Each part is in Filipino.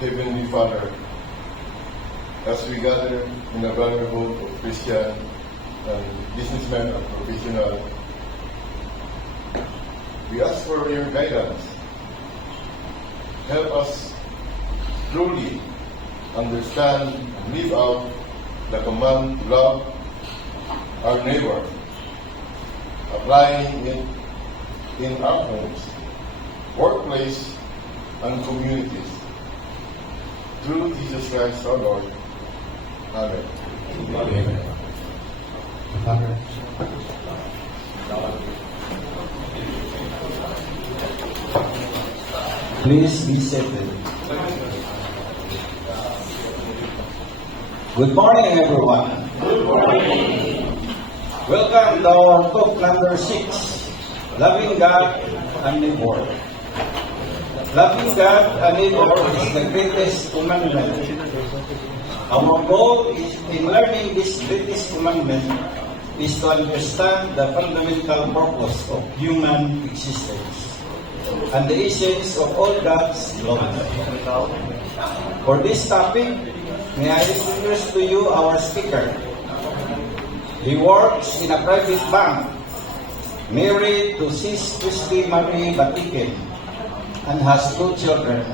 Heavenly Father, as we gather in the brotherhood of Christian and businessmen and professional, we ask for your guidance. Help us truly understand and live out the command to love our neighbor, applying it in our homes, workplace, and communities. Through Jesus Christ our Lord. Amen. Amen. Please be seated. Good morning, everyone. Good morning. Welcome to our talk number 6, Loving God and Neighbor. Loving God and neighbor is the greatest commandment. Our goal is in learning this greatest commandment is to understand the fundamental purpose of human existence and the essence of all God's love. For this topic, may I introduce to you our speaker. He works in a private bank, married to Sis Christy Marie Batiken, and has 2 children.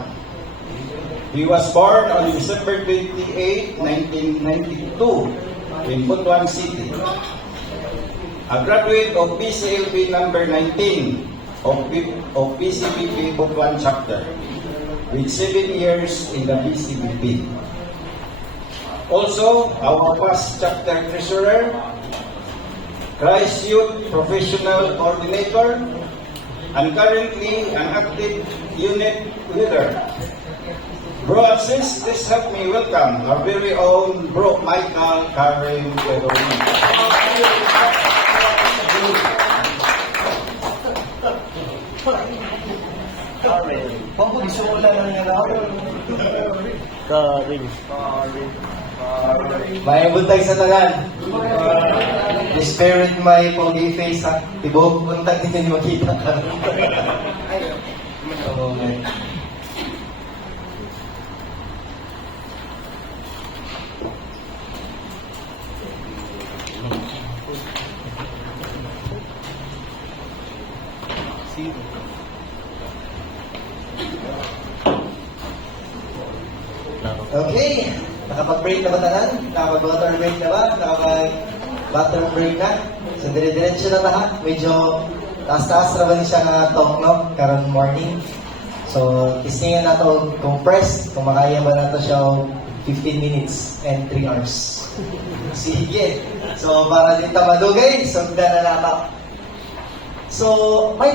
He was born on December 28, 1992 in Butuan City. A graduate of PCLB number 19 of PCBP Butuan chapter with 7 years in the PCBP. Also, our past chapter treasurer, Christ Youth Professional Coordinator, and currently an active unit leader. Bro and sis, please help me welcome our very own Bro Michael Karen Pedorino. May buntag sa tanan. The spirit may pogi face ha. Tibok buntag dito ni makita. Okay. Okay, nakapag-break na ba tanan? Nakapag-water break na ba? Nakapag-bathroom break na? So, dire-diretso na lahat. Medyo taas-taas na ba niya siya na talk, no? Karon morning. So, tistingan na ito compressed. Kung makaya ba na ito siya 15 minutes and 3 hours. Sige. So, para dito madugay, sundan na natin. So, my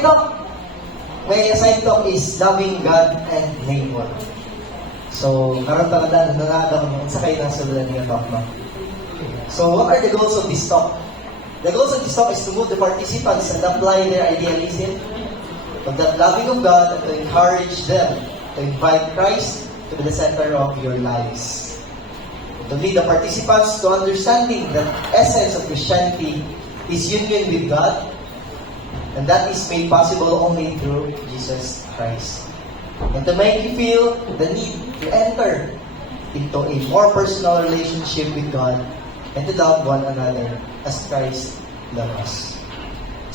assigned talk is loving God and neighbor. So, karon talaga nanagaw mo sa kayo ng sululan niya talk, no? So, what are the goals of this talk? The goals of this talk is to move the participants and apply their idealism of the loving of God and to encourage them to invite Christ to be the center of your lives. To lead the participants to understanding the essence of Christianity is union with God, and that is made possible only through Jesus Christ. And to make you feel the need to enter into a more personal relationship with God and to love one another as Christ loves us.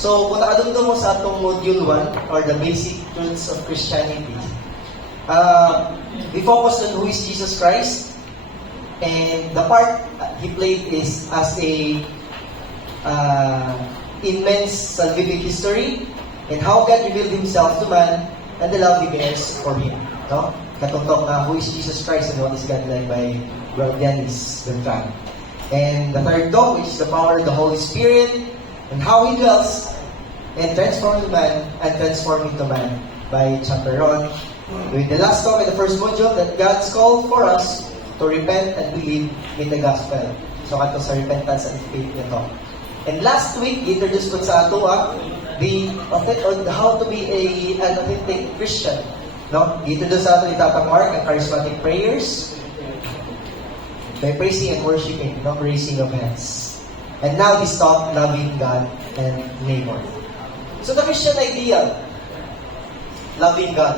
So, kung nakadungdong mo sa atong Module 1 or the basic truths of Christianity, we focused on who is Jesus Christ, and the part he played is as a immense salvific history and how God revealed Himself to man and the love He bears for him. No? Katungtong na who is Jesus Christ and what is God like by Guardianis Beltran. And the third talk, which is the power of the Holy Spirit and how He dwells and transforms man and transforming to man by chapter 1. With the last talk in the first module that God's called for us to repent and believe in the gospel. So kato sa repentance and faith nito. And last week, introduced ko sa ato on how to be an authentic Christian. No? Dito doon sa ato itatang mark ang charismatic prayers by praising and worshiping, no raising of hands. And now this talk, loving God and neighbor. So the Christian ideal, loving God.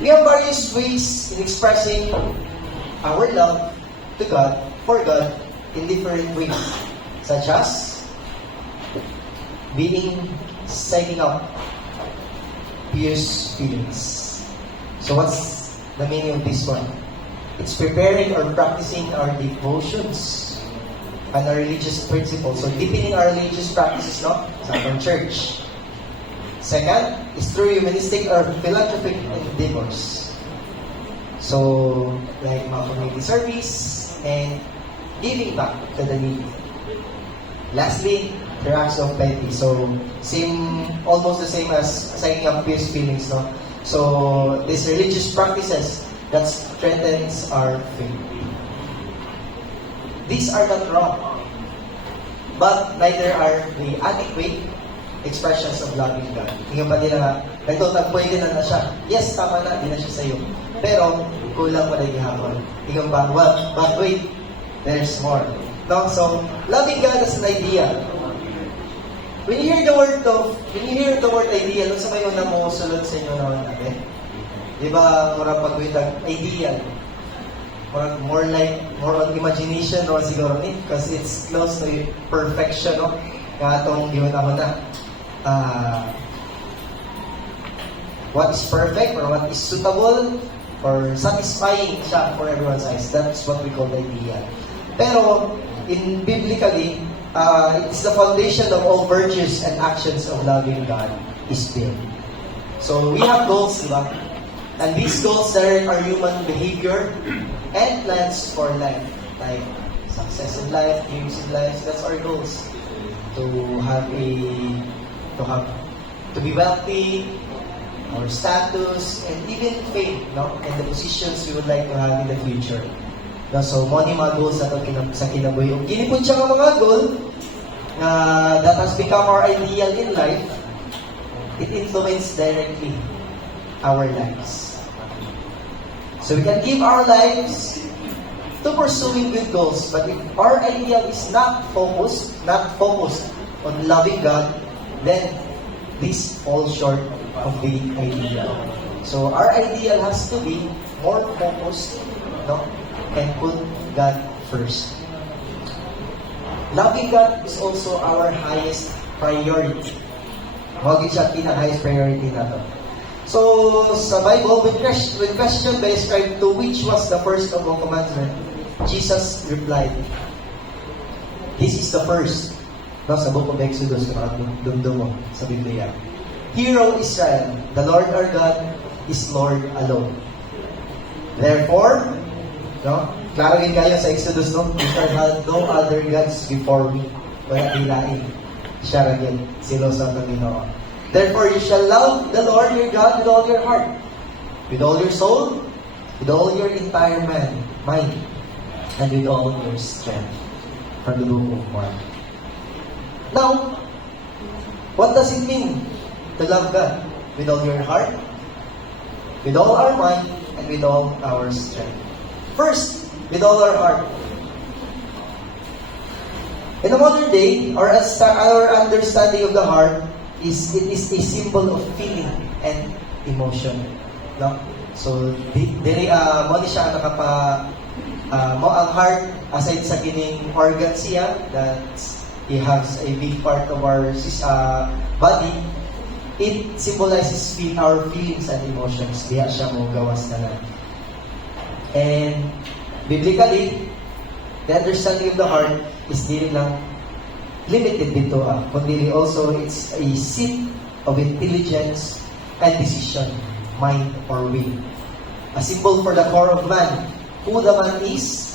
We have various ways in expressing our love to God, for God, in different ways, such as signing up pious feelings. So what's the meaning of this one? It's preparing or practicing our devotions and our religious principles. So deepening our religious practices, no? Sa ating church. Second is through humanistic or philanthropic endeavors. So, like mga community service and giving back to the needy. Lastly, through acts of piety. So, almost the same as signing up pious feelings, no? So, these religious practices that strengthens our faith. These are not wrong, but neither are the adequate expressions of loving God. Tingnan pa din na, nagtutagpoy din na siya. Yes, tama na, di na siya sa'yo. Pero, kulang pa rin ihapon. Tingnan pa, but wait, there's more. No? So, loving God is an idea. When you hear the word idea, nung sa kayo na musulod sa inyo naman natin, di ba, mura pag-witag, ideal. More on imagination, no, siguro ni, because it's close to perfection, no? Kaya itong giwan ako na, what is perfect or what is suitable or satisfying siya for everyone's eyes. That's what we call the idea. Pero, biblically, it's the foundation of all virtues and actions of loving God is built. So, we have goals, di ba? And these goals are human behavior and plans for life. Like, success in life, dreams in life, that's our goals. To be wealthy, our status, and even fame, no? And the positions we would like to have in the future. No? So, mo ni mga goals na sa kinabuhi. Kung ginipon siya ng mga goal na that has become our ideal in life, it influences directly our lives. So, we can give our lives to pursuing good goals, but if our ideal is not focused on loving God, then this falls short of the ideal. So our ideal has to be more focused, no, and put God first. Loving God is also our highest priority. Huwag siya pinaka-highest priority natin. So sa Bible, when questioned by scribe to which was the first of all commandments, Jesus replied, "This is the first." No, sa book of Exodus, dumdum mo sa Biblia. Hear, O Israel, the Lord our God is Lord alone. Therefore, no, klaro din kayo sa Exodus, no? You shall have no other gods before me. Wala ilain. Siya rin, silo sa Panginoon. Therefore, you shall love the Lord your God with all your heart, with all your soul, with all your entire mind, and with all your strength. From the book of Mark. Now, what does it mean to love God? With all your heart, with all our mind, and with all our strength. First, with all our heart. In the modern day, our understanding of the heart is a symbol of feeling and emotion. No? So, mo ni siya mo ang heart, aside sa kining organ siya, that's he has a big part of our body. It symbolizes our feelings and emotions. Diya siya mo gawas na lang. And biblically, the understanding of the heart is dili lang limited dito, kundi also it's a seat of intelligence and decision, mind or will. A symbol for the core of man. Who the man is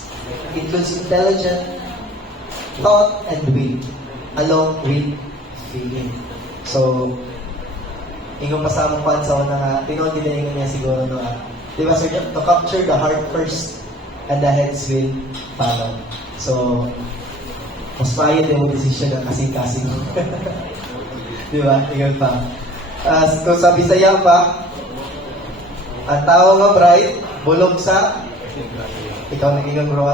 includes intelligence, thought, and will, along with feeling. So, ingong pasamong pansaw na tinod nila niya siguro no, di ba sir, to capture the heart first and the heads will follow. So, mas mayo din mo decision na kasing-kasing. Di ba? Ingon pa. Kung sa Bisaya pa, ang tao nga bright, bulog sa ikaw naging bro.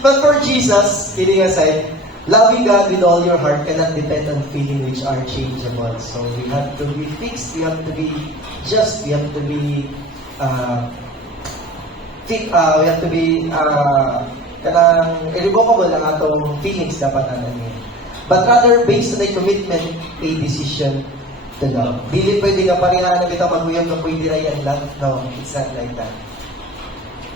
But for Jesus, kidding aside, Loving God with all your heart cannot depend on feeling which are changeable. So we have to be fixed, we have to be just, we have to be we have to be kanang irrevocable ang atong feelings dapat natin. But rather based on a commitment, a decision to love. Dili pwede nga pareha na kita maguyog na pwede na yan lang. No, it's not like that.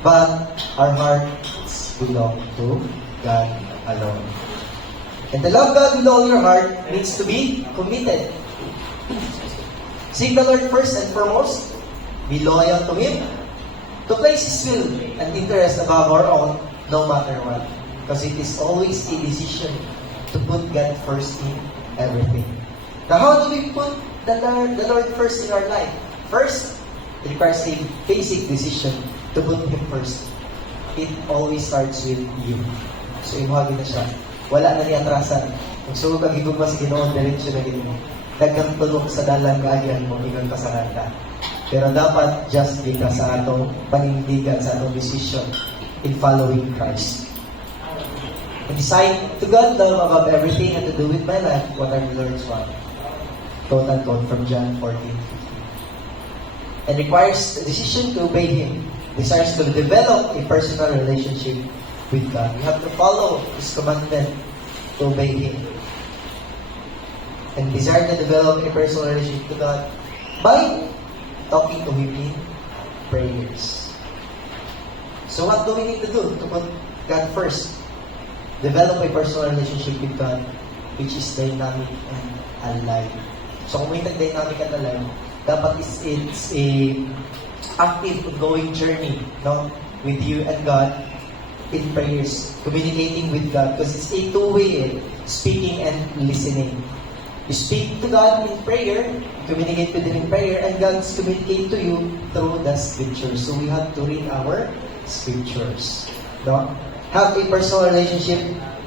But our hearts belong to God alone. And to love God with all your heart means to be committed. Seek the Lord first and foremost. Be loyal to Him. To place His will and interest above our own, no matter what. Because it is always a decision to put God first in everything. Now, how do we put the Lord first in our life? First, it requires a basic decision to put Him first. It always starts with you. So, imuhagi na siya. Wala na niya atrasan. Kung sunog ang higugma sa Ginoon, diretsyo na ginoon. Dagang tulog sa dalang kaagyan mo, higag pasaran ka. Pero dapat just di ka sa atong panindigan, sa atong decision in following Christ. And decide to God love above everything and to do with my life what are the Lord's want. Total quote from John 14:15. And requires a decision to obey Him. Desires to develop a personal relationship with God. You have to follow His commandment to obey Him. And desire to develop a personal relationship to God by talking to Him in prayers. So what do we need to do to put God first? Develop a personal relationship with God which is dynamic and alive. So kung may dynamic and alive, dapat it's a active, ongoing journey, no, with you and God in prayers, communicating with God, because it's a two-way, speaking and listening. You speak to God in prayer, you communicate with Him in prayer, and God's communicate to you through the Scriptures. So we have to read our Scriptures. No? Have a personal relationship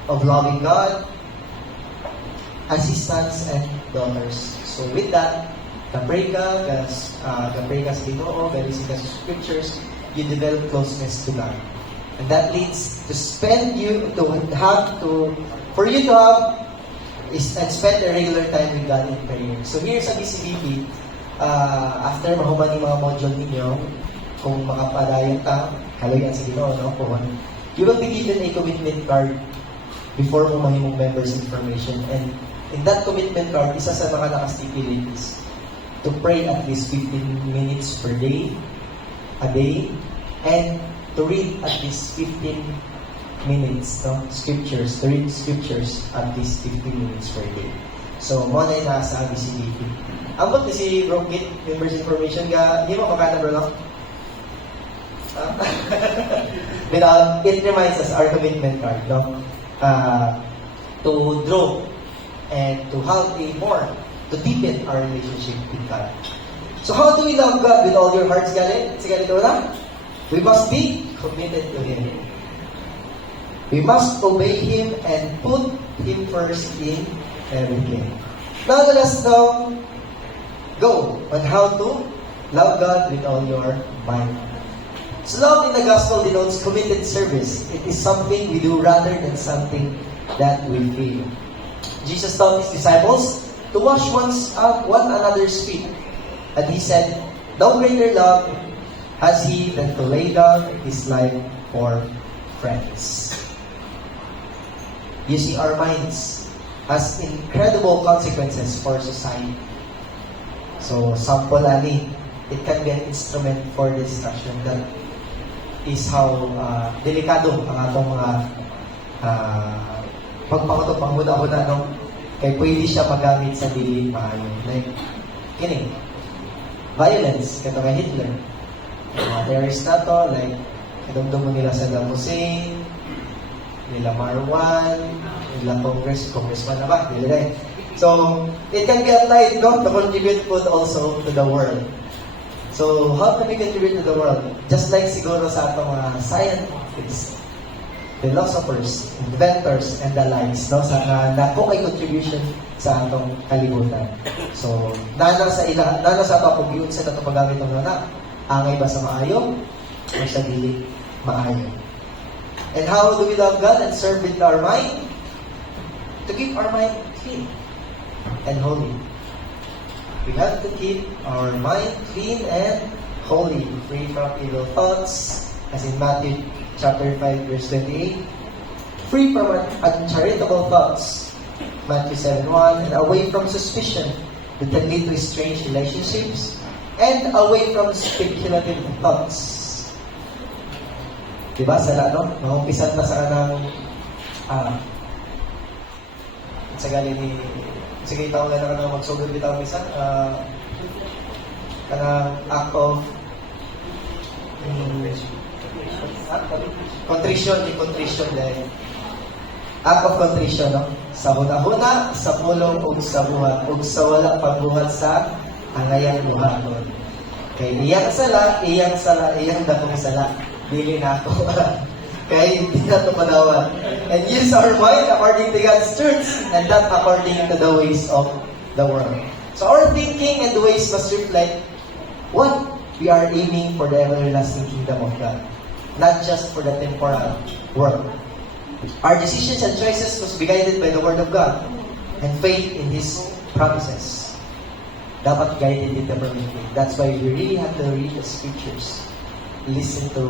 of loving God as His sons and daughters. So with that, kapray ka sa Ginoo, galisin ka sa Scriptures, you develop closeness to God. And that leads to spend you to have to for you to have is and spend a regular time with God in prayer. So here sa BCBP, after mahuman yung mga module ninyo, kung makapadayon ta, kalayan sa Ginoo, no? You will be given a commitment card before mo mahimong members information. And in that commitment card, isa sa mga nakastipulate is to pray at least 15 minutes per day, a day, and to read at least 15 minutes, no? Scriptures, to read scriptures at least 15 minutes per day. So, mo na yung nasa BCBP. Ambot ni si Brokit, members information, hindi mo makana bro lang? It reminds us our commitment card, no? To draw and to have a more, to deepen our relationship with God. So, how do we love God with all your hearts, galing? Sige, ito na? We must be committed to Him. We must obey Him and put Him first in everything. Now let us now go on how to love God with all your mind. So love in the gospel denotes committed service. It is something we do rather than something that we feel. Jesus taught His disciples to wash one another's feet. And He said, "No greater love has He than to lay down His life for friends." Using our minds has incredible consequences for society. So, sample ani, it can be an instrument for destruction. That is how delikado ang atong mga pagpakutok, panghuda-huda, no? Kaya pwede siya magamit sa dili maayo. Like, kini, violence, kato nga Hitler. Terrorist na to, like, kadumdum nila sa Saddam Hussein, nila Marwan, nila congressman na ba? Nila. So, it can be applied to contribute food also to the world. So, how can we contribute to the world? Just like siguro sa atong mga scientists, philosophers, inventors, and the likes, no? Sa nako ay contribution sa atong kalibutan. So, nana sa papugyud sa natong paggamit ng mga angay ba sa maayo o sa dili maayo. And how do we love God and serve with our mind? to keep our mind clean and holy. We have to keep our mind clean and holy, free from evil thoughts, as in Matthew chapter 5, verse 28. Free from uncharitable thoughts, Matthew 7:1, and away from suspicion that can lead to strange relationships, and away from speculative thoughts. Diba, sala, no? Maumpisan pa sa kanang sa gali ni sige, itaw na ka na magsugod bitaw isa kanang act of contrition dahil act of contrition, no? Sa huna-huna, sa pulong, ug sa buhat, ug sa wala pagbuhat sa angayang buhaton. Kay iyang sala, iyang dakong sala. Dili na ako. Kay hindi na ito panawan. And use our mind according to God's truths and not according to the ways of the world. So our thinking and ways must reflect what we are aiming for the everlasting kingdom of God, not just for the temporal world. Our decisions and choices must be guided by the Word of God and faith in His promises. Dapat guided in the faith. That's why we really have to read the scriptures, listen to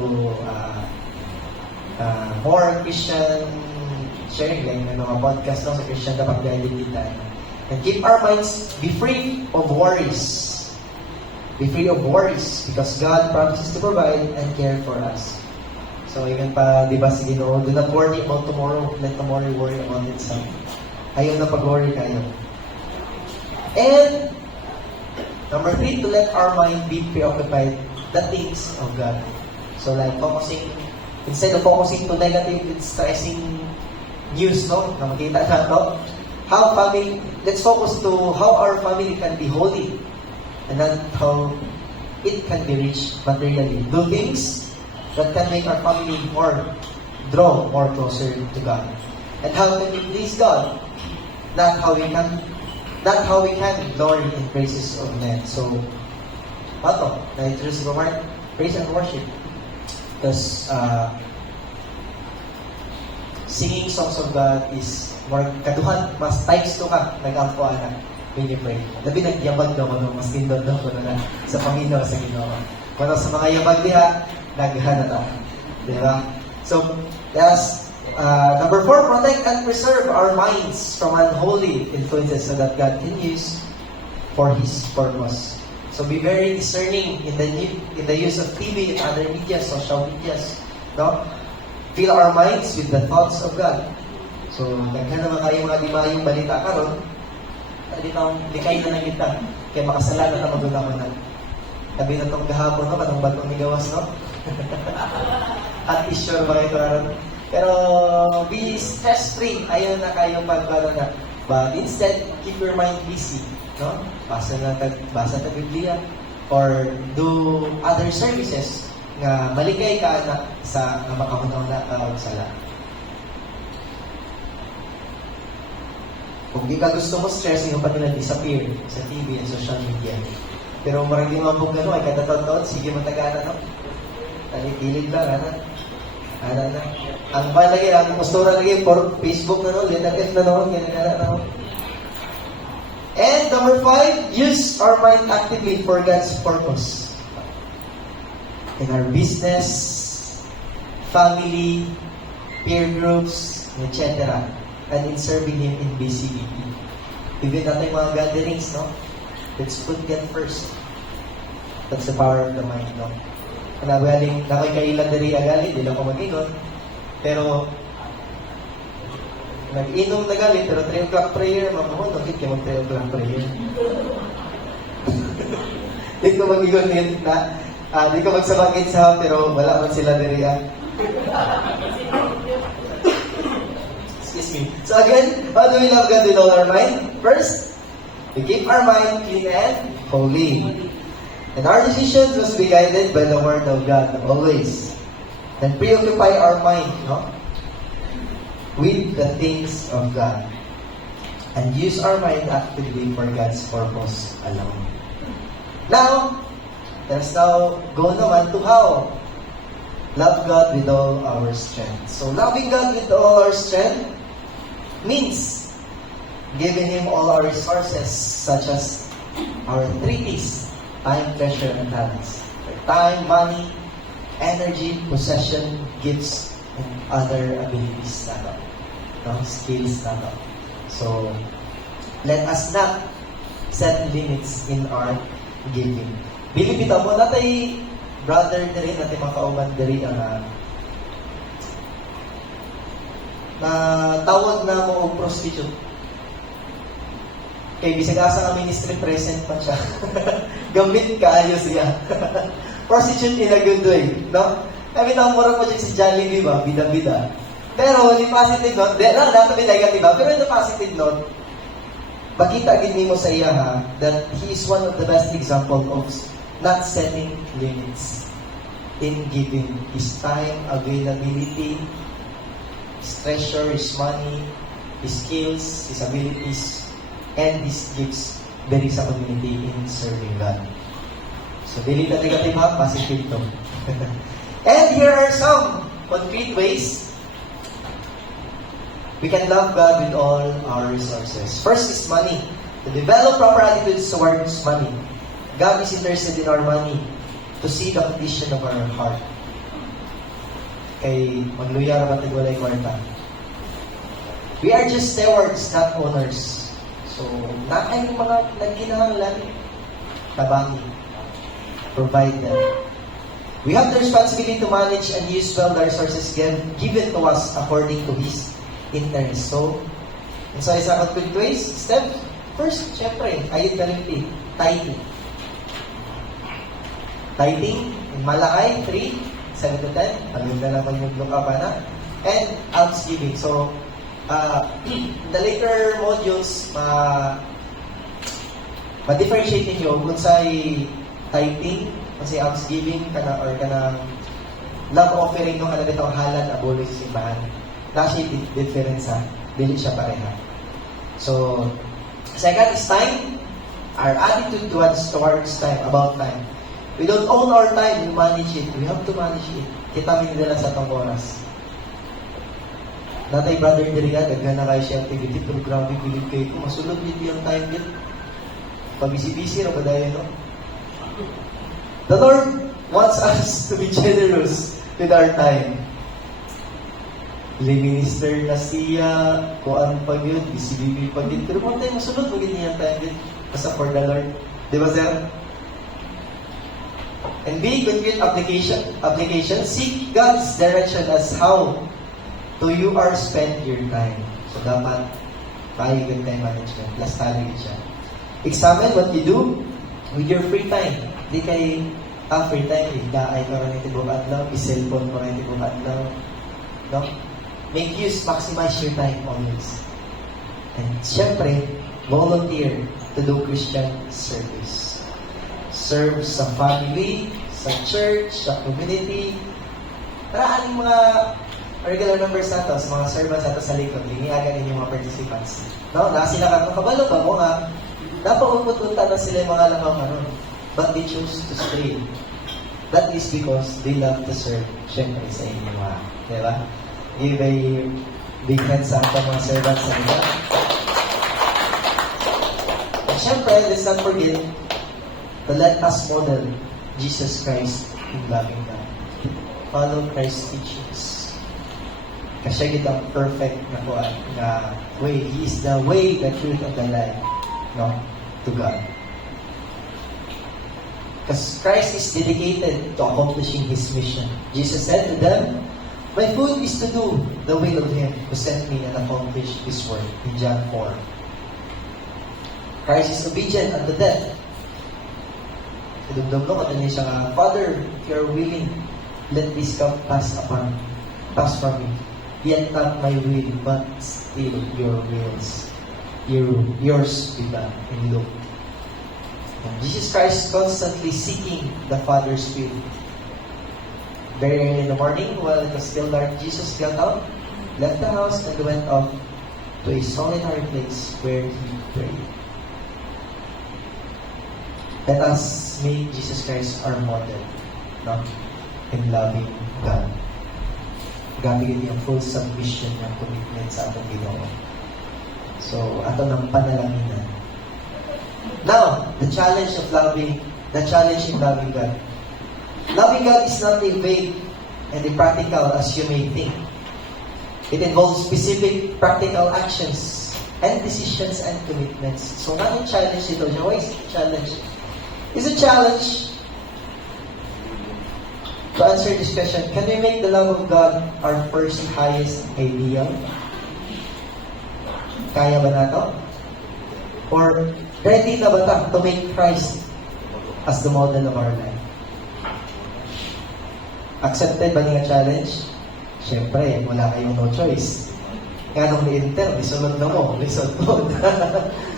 more Christian sharing, like mga podcast sa Christian, dapat guided din tayo. And keep our minds, be free of worries. Be free of worries because God promises to provide and care for us. So, even pa, di ba, sige, no, do not worry about tomorrow. Let tomorrow worry about itself. Ayaw na pag-worry kayo. And, number 3, to let our mind be preoccupied the things of God. So, like, instead of focusing to negative and stressing news, no, na makita na, no, let's focus to how our family can be holy and not how it can be reached materially. Do things that can make our family draw more closer to God. And how can we please God? Not how we can glory in praises of men. So, na-introduce ko Mark, praise and worship. Because singing songs of God is more kaduhan, mas times to ka, nag-ampuan na, when you pray. Labi nagyabag daw ko, mas tindod daw ko na sa Panginoon, sa Ginoo. Kung sa mga yabag diha, naghan na. Diba? So, yes, number 4, protect and preserve our minds from unholy influences so that God can use for His purpose. So be very discerning in the use of TV and other media, social medias. No? Fill our minds with the thoughts of God. So, naghan naman kayo mga dimayong balita karon, likay na lang kita, kaya makasalanan na magulaman na. Sabi na itong gahapon, no? Katong bagong nigawas, no? At sure ba ito naroon? Pero, be stress-free. Ayaw na kayo pagkano na. But instead, keep your mind busy. No? Basa na Biblia. Or do other services nga maligay ka na sa makamunaw na sala. Kung di ka gusto mo stress, yung pa nila disappear sa TV and social media. Pero marami mga pong gano'n, ay katataon-taon, sige matagana, no? Talitilid lang, ano na. Ang ba lagi, ang postura lagi, for Facebook na no, F na no, ganyan na no. And number 5, use our mind actively for God's purpose. In our business, family, peer groups, etc. And in serving Him in BCBP. Even natin mga gatherings, no? Let's put God first. That's the power of the mind, no? Kanabaling, nakikailan diri agali, di lang ko mag-inom. Pero, nag-inom na gali, pero 3 o'clock prayer, mamahon, bakit kayo mag 3 o'clock prayer? Di ko mag-igon din na, di ko magsabangit sa, pero wala man sila diri, Excuse me. So again, how do we love God with all our mind? First, we keep our mind clean and holy. And our decisions must be guided by the Word of God always. And preoccupy our mind, no? With the things of God. And use our mind actively for God's purpose alone. Now, let's now go naman to how? Love God with all our strength. So, loving God with all our strength means giving Him all our resources, such as our three T's: time, treasure, and talents. Time, money, energy, possession, gifts, and other abilities na to. No? Skills na to. So, let us not set limits in our giving. Bilibita mo, natay brother na rin, natay mga kauban na rin na tawag na mo og prostitute. Kay bisag asa nga ministry present pa siya. Gambit kaayo siya. Prostitute in a good way, no? Kami na mura po si Jollibee ba, bida-bida. Pero in positive note, dapat may negative ba? Pero in the positive note, makita gid nimo sa iya ha, that he is one of the best example of not setting limits in giving his time, availability, his treasure, his money, his skills, his abilities, and his gifts diri sa community in serving God. So, dili na negative ha, positive to. And here are some concrete ways we can love God with all our resources. First is money. To develop proper attitudes towards money. God is interested in our money to see the condition of our heart. Kay magluya ra batid walay kwarta. We are just stewards, not owners. So, naay mga nagkinahanglan, tabangi. Provide them. We have the responsibility to manage and use well the resources given to us according to His interest. So, isa ka good ways, step, first, syempre, ayun ka rin, tithing. Tithing, in Malakay, 3, 7 to 10, ayun na naman yung luka pa na, and almsgiving. So, the later modules, ma-differentiate ninyo kung sa'y tithing, kung sa'y almsgiving, or kanang love offering nung kanabit ang halad, abolis sa simbahan. Actually, difference ha. Dili siya pareha. So, second is time. Our attitude towards time, about time. We don't own our time, we manage it. We have to manage it. Kita minidala sa itong oras. Natay brother diri nga, daghan na kayo siya activity, pero grabe pilit kayo ko. Masulod hindi ang time din. Pabisi-bisi na ba dahil, no? The Lord wants us to be generous with our time. Minister na siya, kuan pag yun, BCBB pag yun. Pero kung tayo masunod, magiging niya tayo din. Basta for the Lord. Di ba, sir? And B, concrete application. Seek God's direction as how to you are spend your time. So, dapat tayo good time management. Plus, tayo siya. Examine what you do with your free time. Di kayo, free time, daay ka rin ito bukat lang, cellphone mo rin ito bukat lang. No? Make use, maximize your time always. And syempre, volunteer to do Christian service. Serve sa family, sa church, sa community. Para aning mga regular members nato, sa mga servants nato sa likod, liniagan ninyo mga participants. No? Na sila ka, kabalo ba mo nga, napaupunta na sila yung mga lamang karon, but they choose to stay. That is because they love to serve, syempre, sa inyo mga, di ba? Give a big hands up sa mga servants sa inyo. And syempre, let's not forget to let us model Jesus Christ in loving God. Follow Christ's teachings. Kasi ito ang perfect na way. He is the way, the truth, and the life, no, to God. Because Christ is dedicated to accomplishing His mission. Jesus said to them, "My food is to do the will of Him who sent me and accomplish His work." In John 4. Christ is obedient unto death. Idumdum ko niya siya, "Father, if you are willing, let this cup pass from me. Yet not my will, but still your wills. Yours be done." In Luke. And Jesus Christ constantly seeking the Father's will. Very early in the morning, while it was still dark, Jesus got up, left the house, and went off to a solitary place where He prayed. Let us make Jesus Christ our model, no? In loving God. Gamitin niya full submission and commitment sa atong Ginoo. So, ato ng panalanginan. Now, the challenge in loving God. Loving God is not a vague and a practical as you may think. It involves specific practical actions and decisions and commitments. So, not a challenge ito. Why is it a challenge? It's a challenge to answer this question. Can we make the love of God our first highest ideal? Kaya ba na to? Or ready na ba to make Christ as the model of our life? Accepted ba niya challenge? Siyempre, wala kayong no choice. Nga nung ni-enter, lisunod na mo, lisod mo.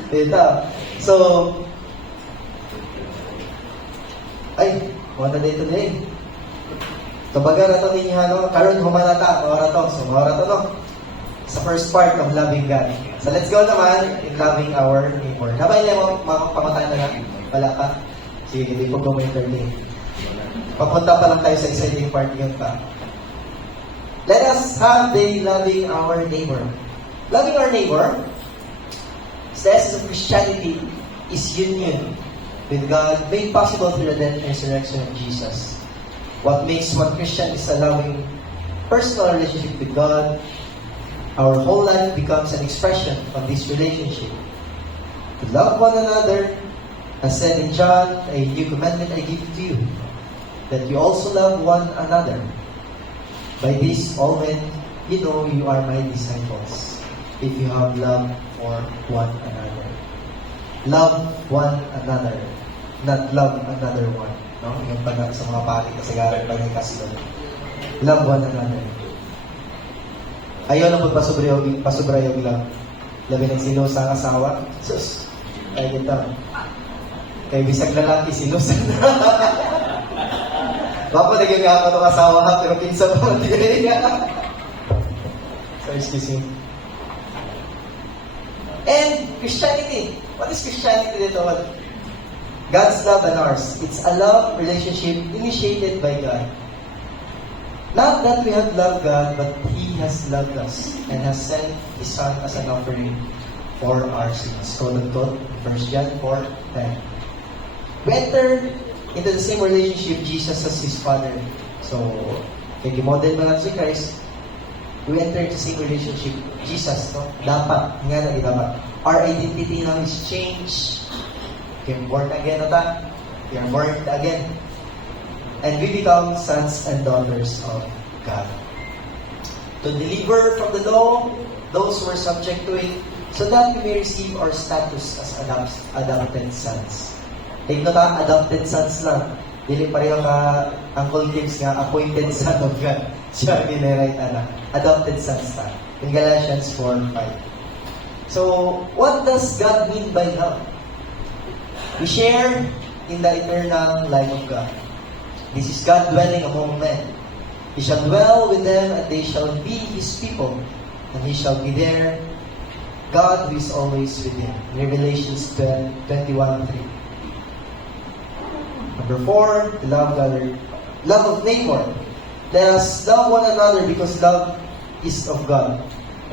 Dito. So, ay, wala day today. Kabaga na ito ninyo, karon humanata, mawara to. So, mawara to, no? Sa first part of loving God. So, let's go naman in loving our neighbor. Nabay niya mo, pamatay na lang. Wala ka. Sige, hindi po go may 13. Papunta pa lang tayo sa exciting part yun pa. Let us have the loving our neighbor. Loving our neighbor, the essence of Christianity is union with God, made possible through the death and resurrection of Jesus. What makes one Christian is a loving personal relationship with God. Our whole life becomes an expression of this relationship. To love one another, as said in John, a new commandment I give to you, that you also love one another. By this, all men, you know you are my disciples, if you have love for one another. Love one another, not love another one. No? Yung pa na sa mga pari kasagaran pa ng kasunod. Love one another. Ayaw lang pasubra yung love. Labi ng sino sa asawa. Sus, ay kita. Kay bisag lalaki, sinusan na. Bapa, naging nga ako itong asawa ha, pero pinsan pa matigay niya. So, excuse me. And Christianity. What is Christianity dito? God's love and ours. It's a love relationship initiated by God. Not that we have loved God, but He has loved us and has sent His Son as an offering for our sins. Quote-unquote, 1 John 4:10. We enter into the same relationship Jesus as His Father. So, kaya model mo lang si Christ, we enter into the same relationship Jesus, no? Dapat, nga na dapat. Our identity now is changed. We're born again na ta. We are born again. And we become sons and daughters of God. To deliver from the law those who are subject to it, so that we may receive our status as adopted sons. Take note, adopted sons lang. Dili pareho ka Uncle Gibbs nga appointed son of God. Siya ginirate adopted sons ta. In Galatians 4:5. So, what does God mean by love? We share in the eternal life of God. This is God dwelling among men. He shall dwell with them, and they shall be His people, and He shall be their God who is always with them. Revelations 21:3. Number 4, the love of neighbor. Let us love one another because love is of God.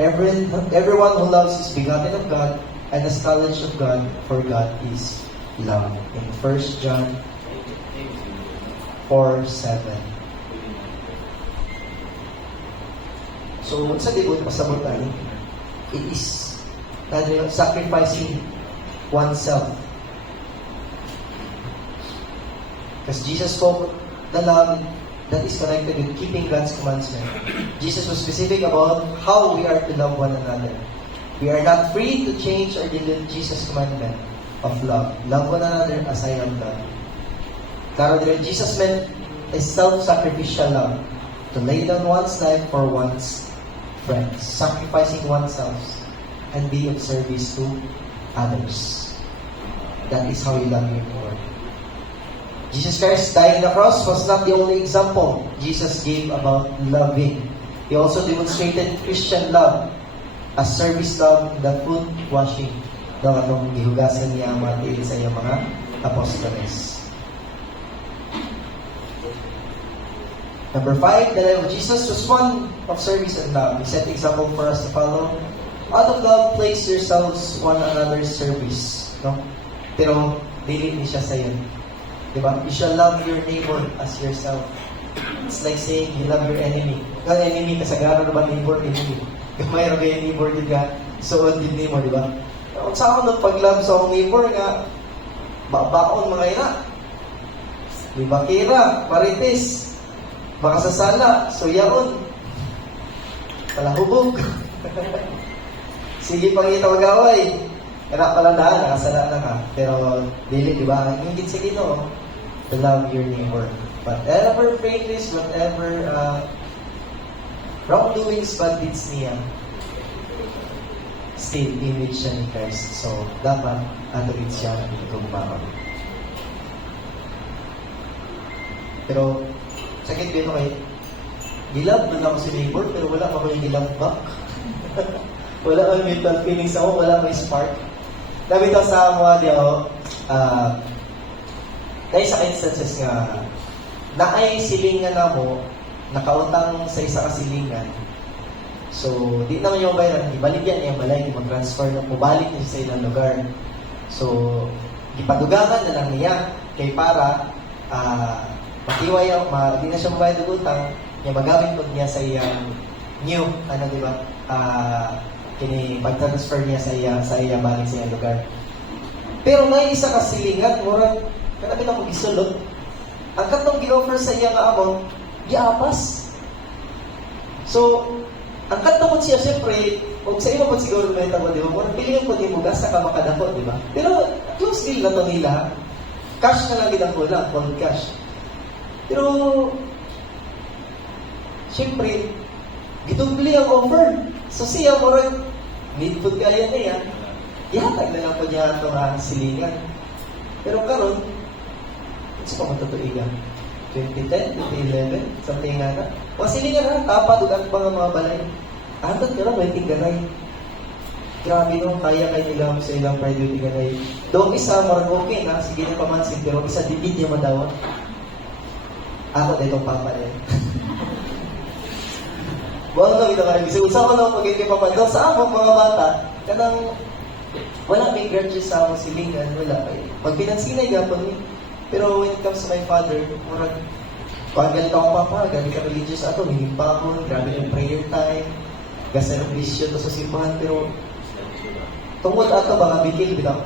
Everyone who loves is begotten of God, and has knowledge of God, for God is love. In 1 John 4:7. So, sa dibot, pasabot tayo. It is sacrificing oneself. Because Jesus spoke the love that is connected with keeping God's commandment. Jesus was specific about how we are to love one another. We are not free to change or dilute Jesus' commandment of love. Love one another as I am God. Karon Jesus meant a self-sacrificial love, to lay down one's life for one's friends, sacrificing oneself and be of service to others. That is how you love your Lord. Jesus Christ dying on the cross was not the only example Jesus gave about loving. He also demonstrated Christian love as service love, the foot washing daw atong gihugasan niya ang mga tiil sa iyang mga apostoles. Number 5, the life of Jesus was one of service and love. He set example for us to follow. out of love, place yourselves one another's service. No? Pero, dili ni siya sa'yo. Diba? You shall love your neighbor as yourself. It's like saying, you love your enemy. Ang enemy, kasagaran naman neighbor, enemy. Gamay rin yung neighbor din ka, suod din mo, diba? Kung sa ako ng pag-love sa akong neighbor nga, baon mga ina. Diba kira, marites, makasasala, suyaon, palahubog. Sige pangita mag-away. Kaya pala daan, nakasala na ka. Pero, dili, di ba? Hingit sa Ginoo, to love your neighbor. Whatever practice, whatever wrongdoings, bad deeds niya, still, image siya ni Christ. So, dapat, atulid siya ng gumamang. Pero, sakit din okay, gilab na ako si neighbor, pero wala pa ko yung gilab back. Wala akong mental feelings ako, wala may spark. Sabi ito sa mga di ako, dahil sa instances nga, na ay silingan na mo, nakautang sa isa kasilingan. So, di naman yung bayaran, ibalik yan yung balay, mag-transfer na po, balik niya sa ilang lugar. So, ipadugangan na lang niya, kay para, matiway ako, di na siya mabayad ng utang, niya magamit po niya sa iyang new, ano di ba, kini pag-transfer niya sa iya balik sa iyang lugar. Pero may isa kasilingan, murag, kanapin ako gisulot, ang katong gi-offer sa iya nga amount, giapas. So, ang katong siya, siyempre, kung sa iyo po siguro may tawag, di ba, murag pilihan po din mo gas, saka makadako, di ba? Pero, close deal na to nila, cash na lang ginako lang, cold cash. Pero, siyempre, gitubli ang offer. So siya, murag, need food kaya niya, ihatag na lang po niya itong silingan. Pero karon, ito pa matutuigan. 2010, 2011, something nga na. O silingan ha, tapat, ugat pa ng mga balay. Atot ka lang, may tingganay. Grabe nung kaya kayo nila sa ilang pride tingganay. Doon isa, murag okay na, sige na pamansin, pero isa, dibid niya madawa. Ako na itong papa niya. Buwan na kita karang kasi usap ko na pag-ibig papandaw sa akong mga bata, kanang wala may grudges sa akong silingan, wala. Pag pinansinay gapon ni. Pero when it comes to my father, murag, pag galit ako papa, galit ka religious ato, hihimpa ako, grabe yung prayer time, gaservisyo to sa simbahan, pero tungkol ato mga bigil, bitaw.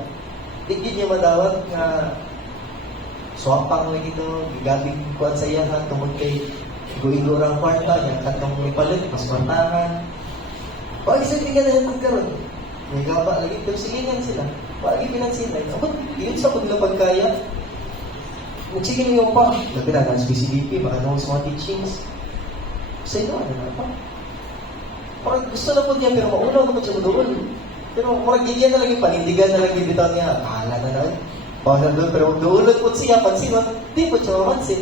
Digid niya madawat nga swampang lagi ito, gigabing kuwan sa iyahan, tungkol kay igo-igo ang kwarta, yung katong may palit, mas kwartahan. Pag isang tingnan na yung pagkaroon, may gaba, lagi pero silingan sila. Pag ipinansinay, abot, yun sa paglapag kaya, magsigin niyo pa, labi na, ng PCDP, baka naman sa mga teachings. Sa ino, ano na pa? Parang gusto na po niya, pero maulaw na po siya doon. Pero parang ganyan na lang yung panindigan na lang yung bitaw niya, bahala na lang. Bahala doon, pero doon po siya, pansin, di po siya mamansin.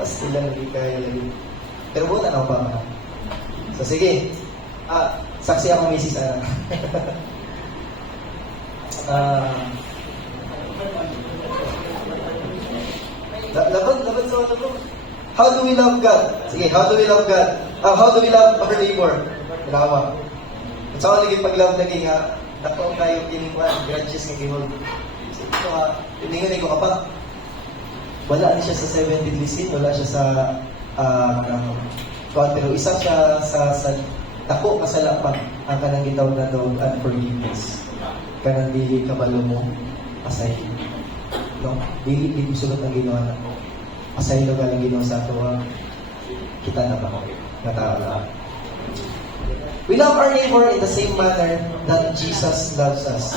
Tapos sila lagi kaya lagi. Pero buta na ako pa. So sige. Saksi ako misis Ana. Laban sa ano bro? How do we love God? Sige, how do we love God? How do we love our neighbor? Kailangan. At saka lagi pag-love lagi nga, dako kayo kinukuha, grudges nga gihod. So ito ha, hiningan ko kapag wala siya sa 7 deadly sin, wala siya sa pero isa siya sa dako kasalapan ang kanang gitawag na daw unforgiveness. Kanang dili kabalo mo asay. No, dili sulat ang ginawa na. Asay no galing ginawa sa ato kita na ba? Natala. We love our neighbor in the same manner that Jesus loves us.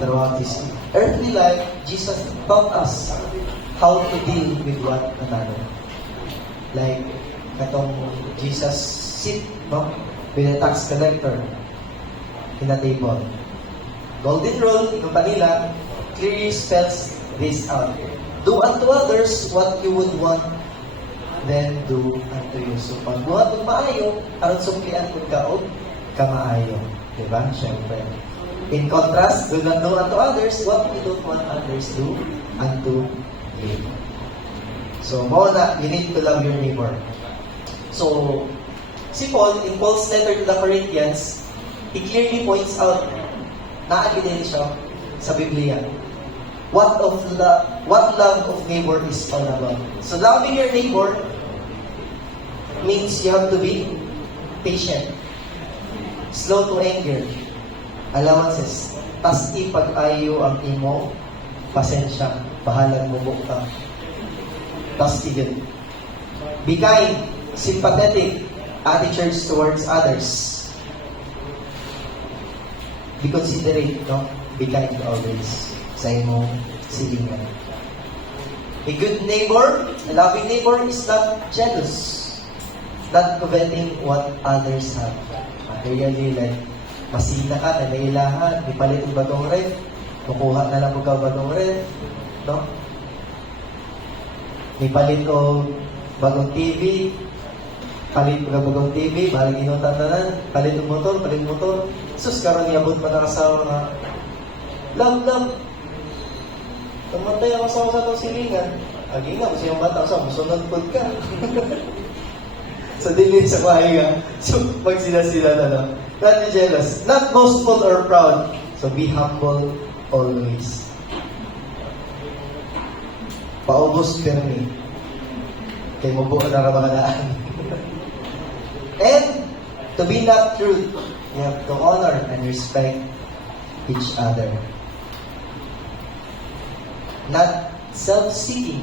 Throughout his earthly life, Jesus taught us how to deal with one another. Like, katong Jesus sit, no? With a tax collector in a table. Golden rule, ito pa nila, clearly spells this out. Do unto others what you would want, then do unto you. So, pag buhat ng maayo, aron sumplian kung kaog, kamaayo. Diba? Siyempre. In contrast, do not do unto others what you don't want others do unto you. So, muna, you need to love your neighbor. So, si Paul, in Paul's letter to the Corinthians, he clearly points out na ebidensya sa Biblia. What love of neighbor is all about. So loving your neighbor means you have to be patient, slow to anger, allowances, tas ipag-ayo ang imo, pasensya, bahalang mubok ka. Tas tigil. Be kind, sympathetic, attitudes towards others. Be considerate, no? Be kind always sa imong silingan. A good neighbor, a loving neighbor is not jealous, not coveting what others have. Really, like, masina ka, nanailahan, may palit yung bagong ref, kukuha na lang ikaw bagong ref, no? May palit o bagong TV, palit ka bagong TV, balang inutan na lang, palit yung motor. Sus, karon niabot pa ng asawa nga, love, tumantay ang asawa sa itong silingan, agi nga, kasi yung bata, asawa, musunod po ka. So, dilin sa mahiga. So, pag sila na lang. Not be jealous. Not boastful or proud. So, be humble always. Paubos permi. Kaya mabuo na kabangalaan. And, to be not rude, you have to honor and respect each other. Not self-seeking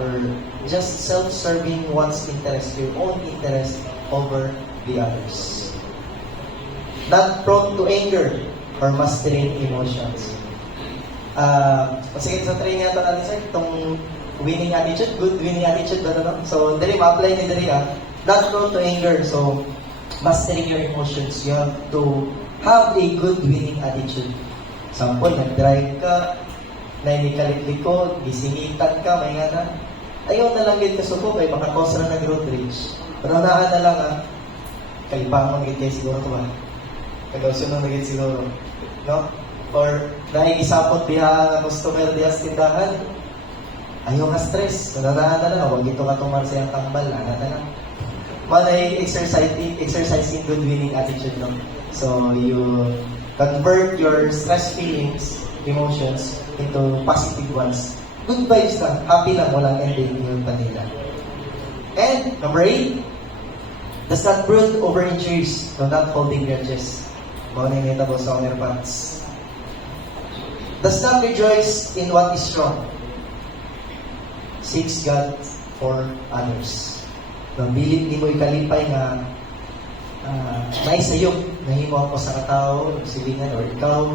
or just self-serving one's interest, your own interest over the others. Not prone to anger or mastering emotions. Sige, sa training natin natin, sir, itong winning attitude, good winning attitude, ano. So, dali, ma-apply ni dali, not prone to anger. So, mastering your emotions, you have to have a good winning attitude. Example, nag-drive ka, na inikalit-likod, gisingitan ka, may nga na. Ayaw na lang yun kasuko, kay makakos na nag-road rage. Pero naan na lang, kalipangan magiging siguro ito ba? Kagawsun na magiging siguro. No? Or, naigisapot diha ang customer diha sa tindahan, ayaw nga stress. Nananaan na lang, huwag ito ka tumar sa iyang tambal, nanaan na lang. Manay exercising good winning attitude, no? So, you convert your stress feelings, emotions, into positive ones. Good vibes lang, happy lang, walang ending yung kanila. And, number 8, does not brood over injuries, so not holding grudges. Mga nainitabo sa honor pants. Does not rejoice in what is wrong. Seeks God for others. Nang bilit ni mo ikalipay nga naisayok, nahimo ako sa katao, silingan, or ikaw,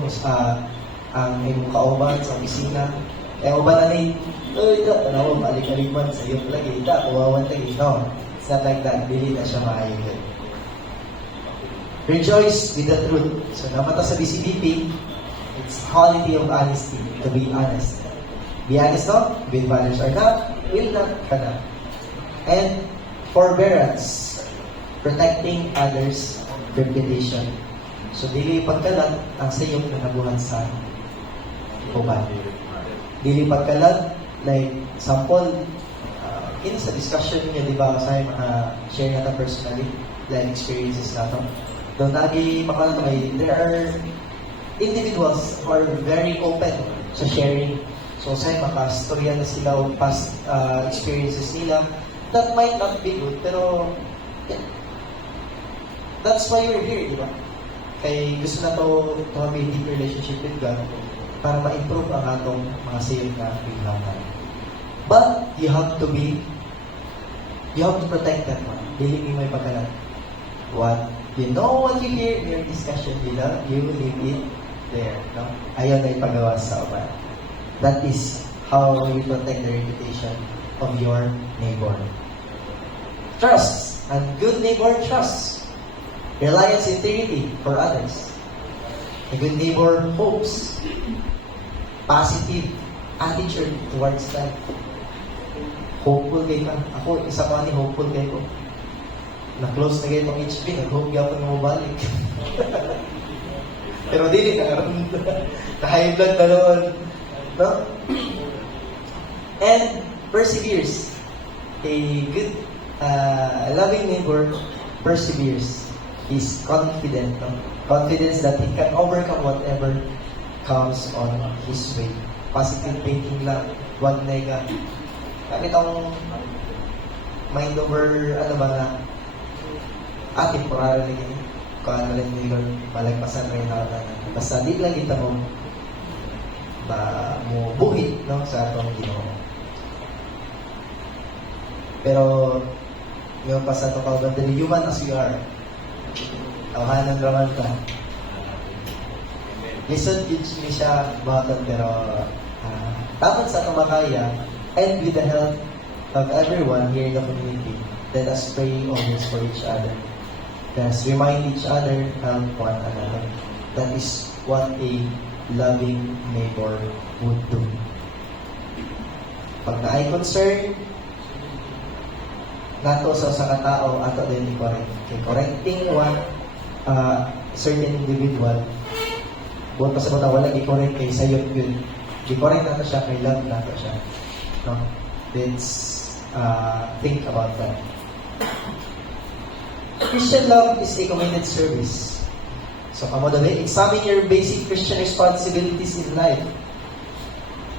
ang imong kauban sa opisina. Uban na ni, tanaw, balik-alikman, sayok lagi, kawawan lagi. No, it's not like that. Dili na siya maayos. Rejoice with the truth. So, namata sa BCBP, it's quality of honesty, to be honest. Be honest, no? With others or not, will not ka na. And forbearance, protecting others' reputation. So, dili pagkalat ang sayok na nabuhan sa uban. Dili pagkalat, like, sample, in sa discussion niya, di ba, sa share natin personally, like, experiences natin. Doon lagi makalatay, there are individuals who are very open sa sharing. So, say, makastorya na sila o past experiences nila. That might not be good, pero yeah, that's why you're here, di ba? Kaya gusto na to have a deep relationship with God para ma-improve ang atong mga sayong na biglaman. But, you have to protect that one. Dili mo may pagkalat. What? You know what you hear in your discussion, you leave it there. No? Ayaw na ipagawa sa uban. That is how you protect the reputation of your neighbor. Trust. And good neighbor trusts. Reliance, integrity for others. A good neighbor hopes. Positive attitude towards life. Hopeful kayo ka. Ako, isa mga ni hopeful kayo ko. Na-close na kayo ng HP, nag-hope ka pa na mabalik. Pero dili na high blood na noon. No? And perseveres. A good, loving neighbor perseveres. He's confident. No? Confidence that he can overcome whatever comes on his way. Positive thinking lang, wag nega. Kapit ang mind over, ano ba na, temporary lagi. Kung ano lang ni Lord, malagpasan rin na basta di lang kita mo buhit, no, sa atong Ginoo. Pero, yung pa sa ito human as you are, tawahanan raman ka. Listen, teach me siya button, pero dapat sa tumakaya, and with the help of everyone here in the community, let us pray always for each other. Let us remind each other, help one another. That is what a loving neighbor would do. Pag na ay concern, nato sa katao, ato din i-correct. Okay, correcting one certain individual, buwan pa sa mga wala i-correct kay sayot yun. I-correct nato siya, kay love nato siya. No? Let's think about that. Christian love is a committed service. So, come on the way, examine your basic Christian responsibilities in life.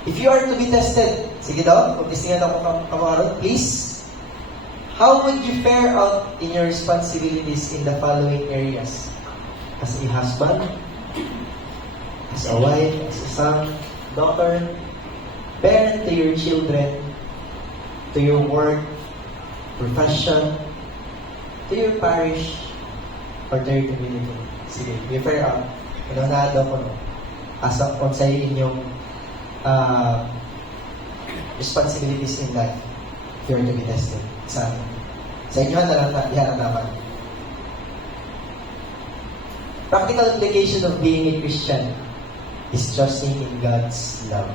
If you are to be tested, sige daw, pag-testingan ako kamaron, please, how would you fare out in your responsibilities in the following areas? As a husband, as a wife, as a son, daughter, parent to your children, to your work, profession, to your parish, or to your community. Sige, you fare out. Pinunado ko, no? Asa kung sa inyong responsibilities in life, if you're to be tested. Sa inyo na lang naman. Practical application of being a Christian is trusting in God's love.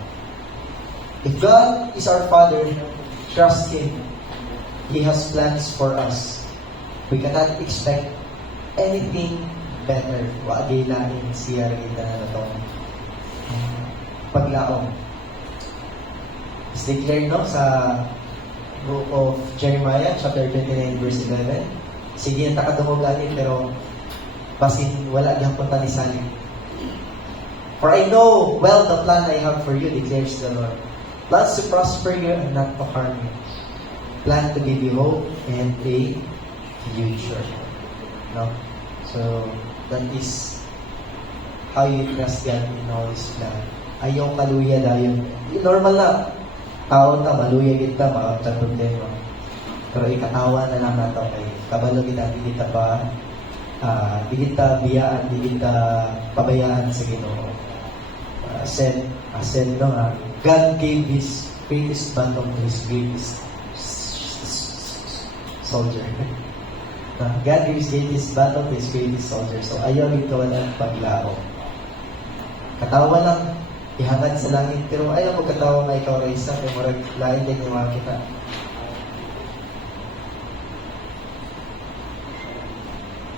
If God is our Father, trust Him. He has plans for us. We cannot expect anything better. Wagi namin siya rin na itong paglaong. It's declared, no, sa book of Jeremiah, chapter 29, verse 11. Sige, takadungog natin, pero basin wala diyang punta ni Salim. For I know well the plan I have for you, declares the Lord. Plans to prosper you and not to harm you. Plan to give you hope and a future. No? So, that is how you trust God in all His plan. Ayaw kaluya dahil normal na. Tao na, maluya kita, makakita problema. Pero ikatawa na lang nato kay kabalo kita, di kita pa, di kita biyaan, di kita pabayaan sa Ginoo. Said, no, God gave His greatest battle to His greatest soldier. God gave His greatest battle to His greatest soldier. So, ayaw ito walang paglao. Katawa lang, ihangad sa langit, pero ayaw mo katawa nga ikaw raisa, kaya marag lain din yung mga kita.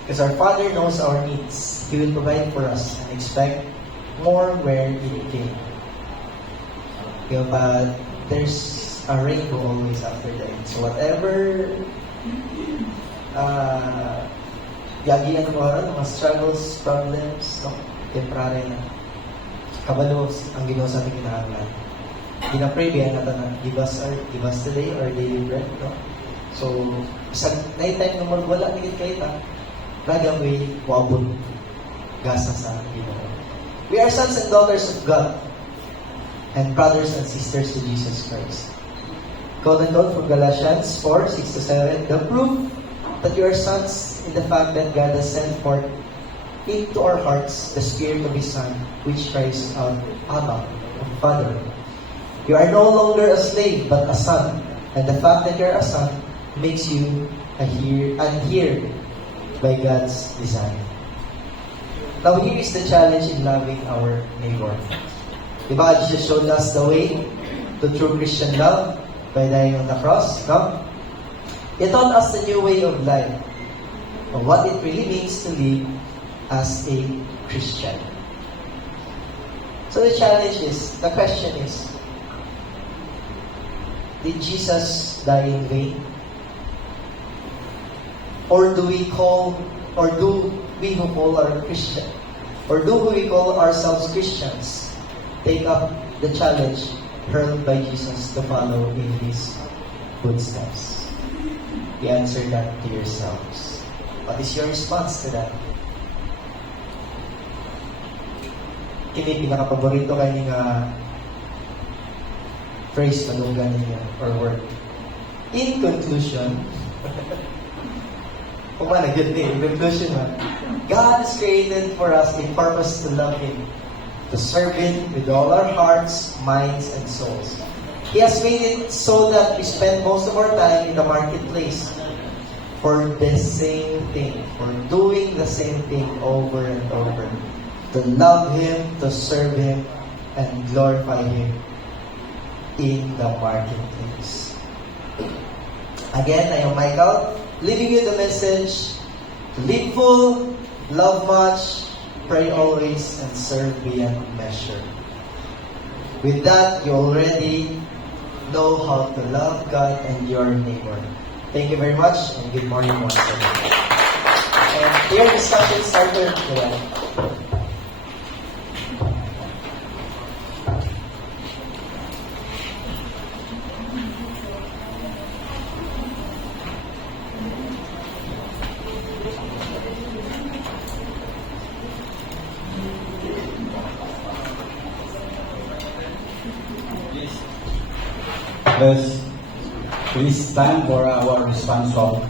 Because our Father knows our needs. He will provide for us and expect more where it came. But there's a rainbow always after the end. So whatever yagian mo rin, mga struggles, problems, no? Temporary na. Kabalo ang Ginoo sa ating kinahanglan. Ginapray biya natin na give us today our daily bread, no? So, sa night time naman wala nigit kayo ta, ragaway, wabot, gasa sa Ginoo. We are sons and daughters of God and brothers and sisters to Jesus Christ. Quote and quote from Galatians 4:6-7, the proof that you are sons in the fact that God has sent forth into our hearts the Spirit of His Son, which cries out, Abba, Father. You are no longer a slave, but a son. And the fact that you are a son makes you an heir by God's design. Now here is the challenge in loving our neighbor. Diba, Jesus showed us the way to true Christian love by dying on the cross, no? He taught us a new way of life, of what it really means to live as a Christian. So the question is, did Jesus die in vain? Or do we call, or do we who call our Christian, or do we call ourselves Christians, take up the challenge hurled by Jesus to follow in His footsteps? You answer that to yourselves. What is your response to that? Kini pinaka-paborito kayo nga phrase manugan ninyo or word. In conclusion, kumana, good day. In conclusion, God has created for us a purpose to love Him, to serve Him with all our hearts, minds, and souls. He has made it so that we spend most of our time in the marketplace for the same thing, for doing the same thing over and over. To love Him, to serve Him, and glorify Him in the marketplace. Again, I am Michael, leaving you the message: live full, love much, pray always, and serve beyond measure. With that, you already know how to love God and your neighbor. Thank you very much, and good morning once again. And here, discussion started. Let's please stand for our response song.